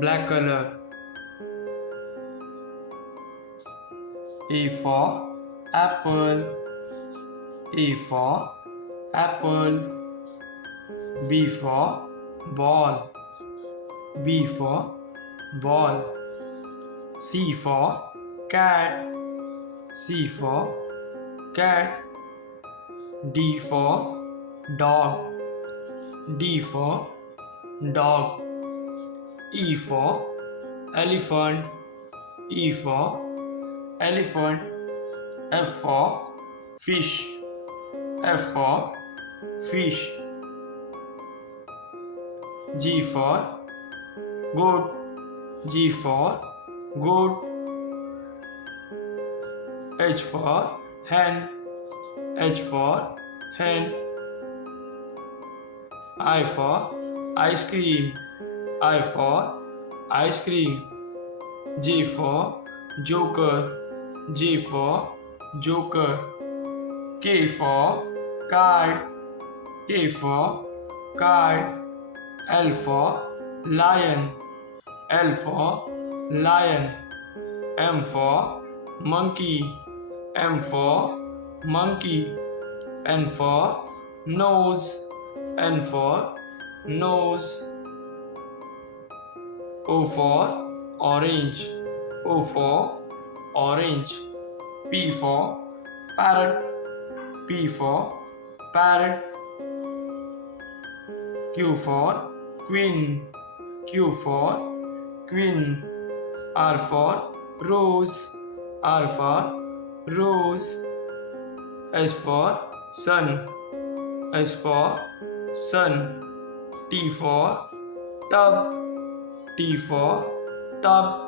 black color. A for apple. A for apple. B for ball. B for ball. C for cat. C for cat. D for dog. D for dog. E for elephant. E for elephant. F for fish. F for fish. G for goat. G for goat. H for hen. H for hen. I for ice cream. I for ice cream. J for joker. J for joker. K for kite. K for kite. L for lion. L for lion. M for monkey. M for monkey. N for nose. N for nose. O for orange. O for orange. P for parrot. P for parrot. Q for queen. Q for queen. R for rose. R for rose. S for sun. S for sun. T for tub. T for tub.